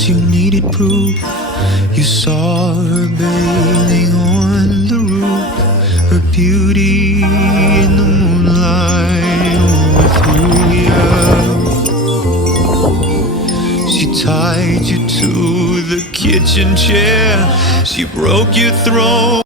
thought you needed proof. You saw her bathing on the roof, her beauty in the moonlight overthrew you. She tied you to the kitchen chair, she broke your throat.